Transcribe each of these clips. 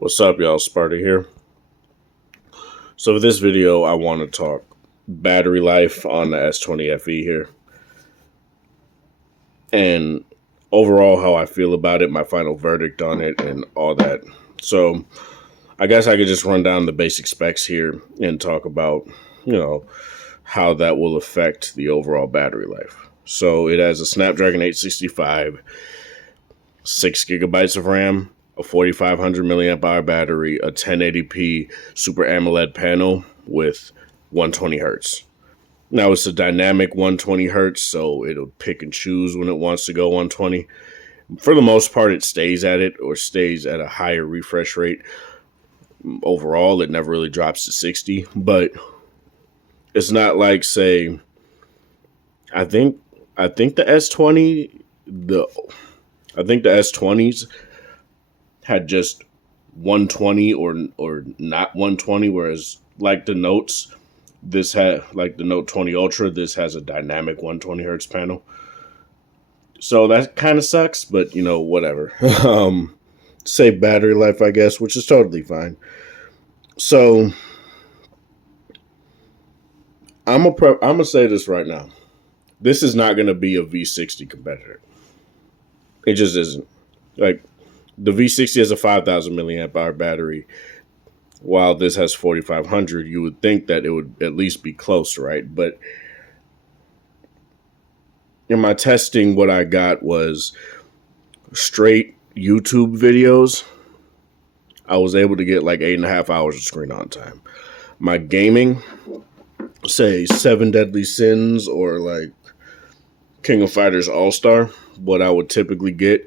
What's up, y'all? Sparta here. So, for this video, I want to talk battery life on the S20 FE here, and overall how I feel about it, my final verdict on it, and all that. So, I guess I could just run down the basic specs here and talk about, you know, how that will affect the overall battery life. So, it has a Snapdragon 865, 6 gigabytes of RAM, a 4500 milliamp hour battery, a 1080p Super AMOLED panel with 120 hertz. Now it's a dynamic 120 hertz, so it'll pick and choose when it wants to go 120. For the most part, it stays at it or stays at a higher refresh rate. Overall, it never really drops to 60, but it's not like, say, I think the S20 the I think the S20s had just 120 or not 120, whereas like the Notes, this had like the Note 20 Ultra, this has a dynamic 120 hertz panel. So that kind of sucks, but whatever. Save battery life, I guess, which is totally fine. So I'm gonna say this right now. This is not gonna be a V60 competitor. It just isn't. Like, the V60 has a 5,000 milliamp hour battery, while this has 4,500. You would think that it would at least be close, right? But in my testing, what I got was straight YouTube videos. I was able to get like 8.5 hours of screen on time. My gaming, say Seven Deadly Sins or like King of Fighters All-Star, what I would typically get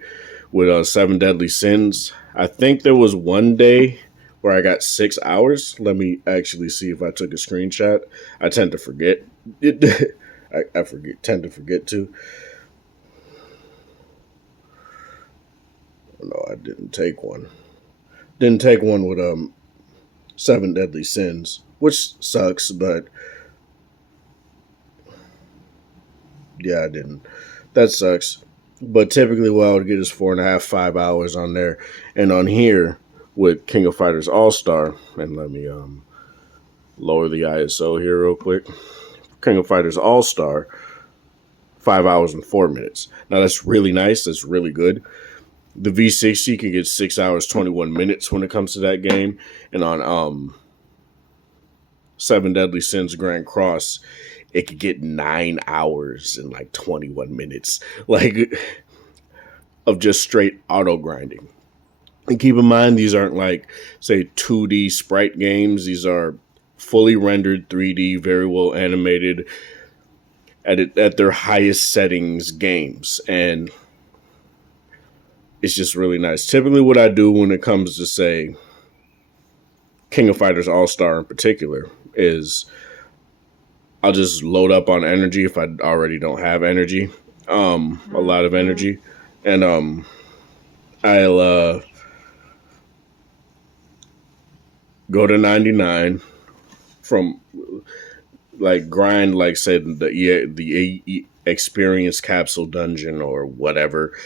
with Seven Deadly Sins. I think there was one day where I got 6 hours. Let me actually see if I took a screenshot. I tend to forget. Tend to forget to. No, I didn't take one. Didn't take one with Seven Deadly Sins, which sucks, but yeah, I didn't. That sucks. But typically what I would get is 4.5, 5 hours on there. And on here with King of Fighters All-Star, and let me lower the ISO here real quick. King of Fighters All-Star, 5 hours and 4 minutes. Now that's really nice. That's really good. The V60 can get 6 hours, 21 minutes when it comes to that game. And on Seven Deadly Sins Grand Cross, it could get 9 hours and like 21 minutes. Like, of just straight auto grinding. And keep in mind, these aren't like, say, 2D sprite games. These are fully rendered 3D, very well animated, at their highest settings games. And it's just really nice. Typically what I do when it comes to, say, King of Fighters All-Star in particular is I'll just load up on energy if I already don't have energy, a lot of energy. And I'll go to 99 from like grind, like say the experience capsule dungeon or whatever.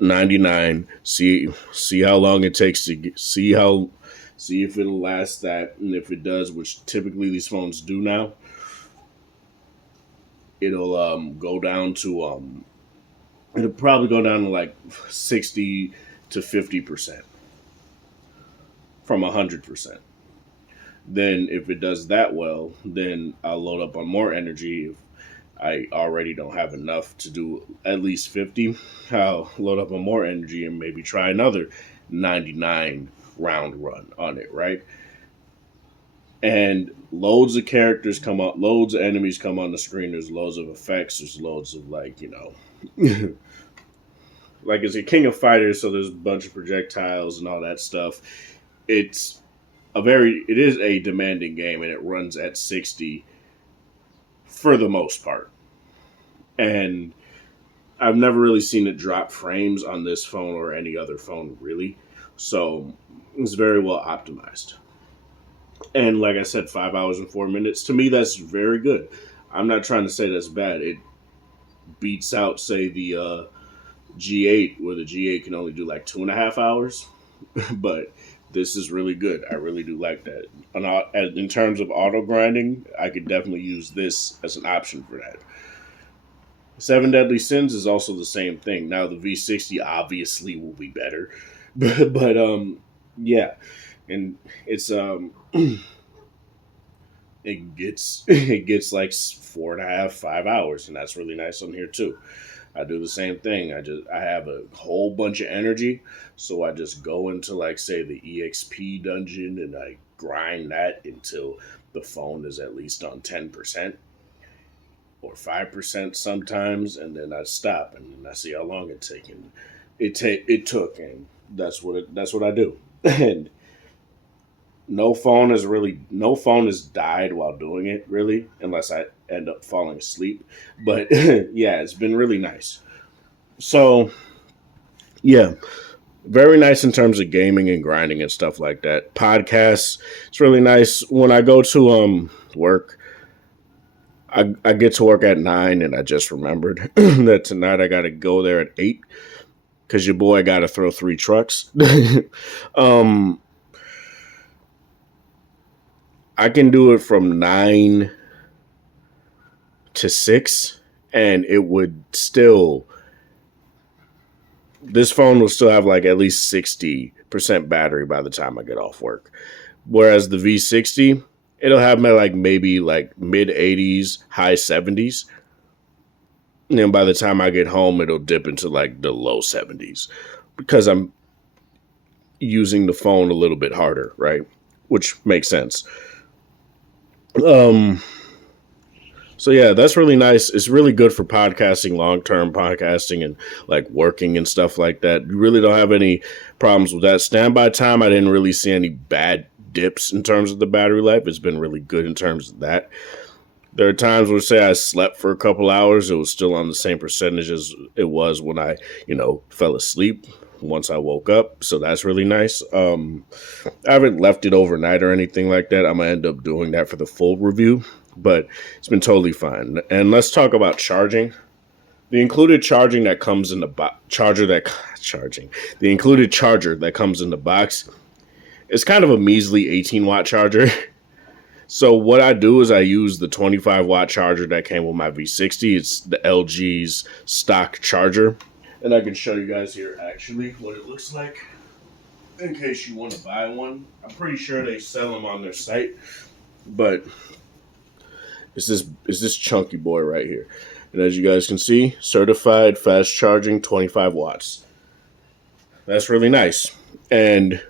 99. See how long it takes to see if it'll last that, and if it does, which typically these phones do now, it'll go down to it'll probably go down to like 60 to 50% from 100%. Then if it does that well, then I'll load up on more energy. If I already don't have enough to do at least 50, I'll load up on more energy and maybe try another 99 round run on it, right? And loads of characters come up, loads of enemies come on the screen. There's loads of effects. There's loads of like, like it's a King of Fighters, so there's a bunch of projectiles and all that stuff. It is a demanding game, and it runs at 60 for the most part. And I've never really seen it drop frames on this phone or any other phone, really. So it's very well optimized. And like I said, 5 hours and 4 minutes. To me, that's very good. I'm not trying to say that's bad. It beats out, say, the G8, where the G8 can only do like 2.5 hours. but this is really good. I really do like that. In terms of auto grinding, I could definitely use this as an option for that. Seven Deadly Sins is also the same thing. Now the V60 obviously will be better, but yeah, and it's it gets like 4.5 5 hours, and that's really nice on here too. I do the same thing. I have a whole bunch of energy, so I just go into like say the EXP dungeon and I grind that until the phone is at least on 10% or 5% sometimes, and then I stop and then I see how long it taken. It took, and that's what I do. And no phone has died while doing it really, unless I end up falling asleep. But yeah, it's been really nice. So yeah, very nice in terms of gaming and grinding and stuff like that. Podcasts, it's really nice when I go to work. I get to work at 9, and I just remembered that tonight I got to go there at 8 because your boy got to throw 3 trucks. um, I can do it from 9 to 6, and it would still. This phone will still have like at least 60% battery by the time I get off work. Whereas the V60, it'll have my like maybe like mid 80s, high 70s. And then by the time I get home, it'll dip into like the low 70s because I'm using the phone a little bit harder, right? Which makes sense. Um, so yeah, that's really nice. It's really good for podcasting, long term podcasting, and like working and stuff like that. You really don't have any problems with that. Standby time, I didn't really see any bad dips in terms of the battery life. It's been really good in terms of that. There are times where say I slept for a couple hours, it was still on the same percentage as it was when I, fell asleep once I woke up. So that's really nice. I haven't left it overnight or anything like that. I'm gonna end up doing that for the full review, but it's been totally fine. And let's talk about charging. The included charging that comes in the the included charger that comes in the box is kind of a measly 18-watt charger. So what I do is I use the 25-watt charger that came with my V60. It's the LG's stock charger. And I can show you guys here actually what it looks like in case you want to buy one. I'm pretty sure they sell them on their site, but it's this chunky boy right here. And as you guys can see, certified fast charging, 25 watts. That's really nice. And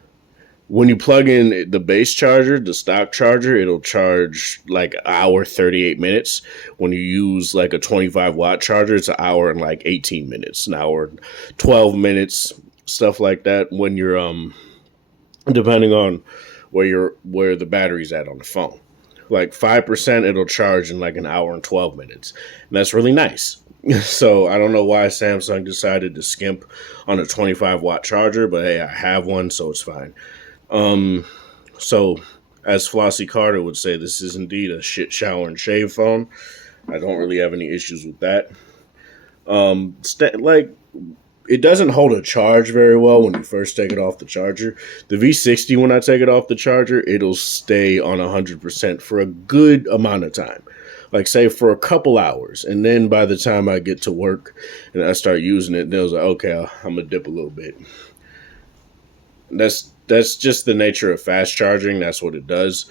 when you plug in the base charger, the stock charger, it'll charge like an hour 38 minutes. When you use like a 25-watt charger, it's an hour and like 18 minutes, an hour 12 minutes, stuff like that. When you're depending on where the battery's at on the phone. Like 5%, it'll charge in like an hour and 12 minutes. And that's really nice. So I don't know why Samsung decided to skimp on a 25-watt charger, but hey, I have one, so it's fine. So as Flossie Carter would say, this is indeed a shit shower and shave phone. I don't really have any issues with that. Like it doesn't hold a charge very well when you first take it off the charger. The V60, when I take it off the charger, it'll stay on 100% for a good amount of time. Like say for a couple hours. And then by the time I get to work and I start using it, then I was like, okay, I'm going to dip a little bit. That's just the nature of fast charging. That's what it does.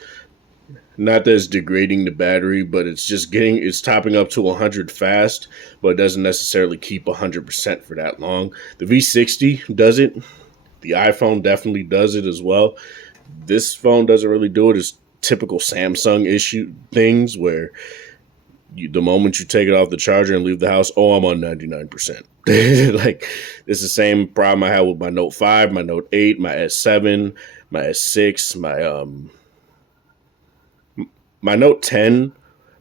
Not that it's degrading the battery, but it's topping up to 100 fast, but it doesn't necessarily keep 100% for that long. The V60 does it. The iPhone definitely does it as well. This phone doesn't really do it. It's typical Samsung issue things where the moment you take it off the charger and leave the house, I'm on 99%. Like it's the same problem I had with my Note 5, my Note 8, my S7, my S6, my Note 10.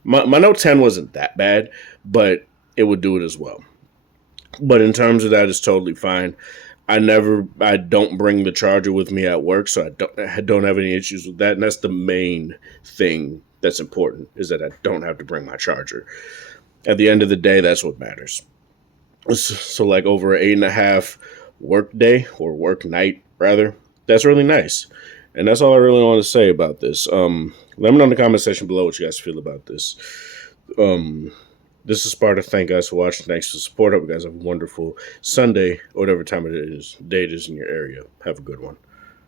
My Note 10 wasn't that bad, but it would do it as well. But in terms of that, it's totally fine. I don't bring the charger with me at work, so I don't have any issues with that. And that's the main thing that's important, is that I don't have to bring my charger. At the end of the day, that's what matters. So like over an 8.5 work day or work night rather, That's really nice. And that's all I really want to say about this. Let me know in the comment section below what you guys feel about this. Um, this is Sparta. Thank you guys for watching. Thanks for the support. Hope you guys have a wonderful Sunday or whatever time it is, day it is in your area. Have a good one.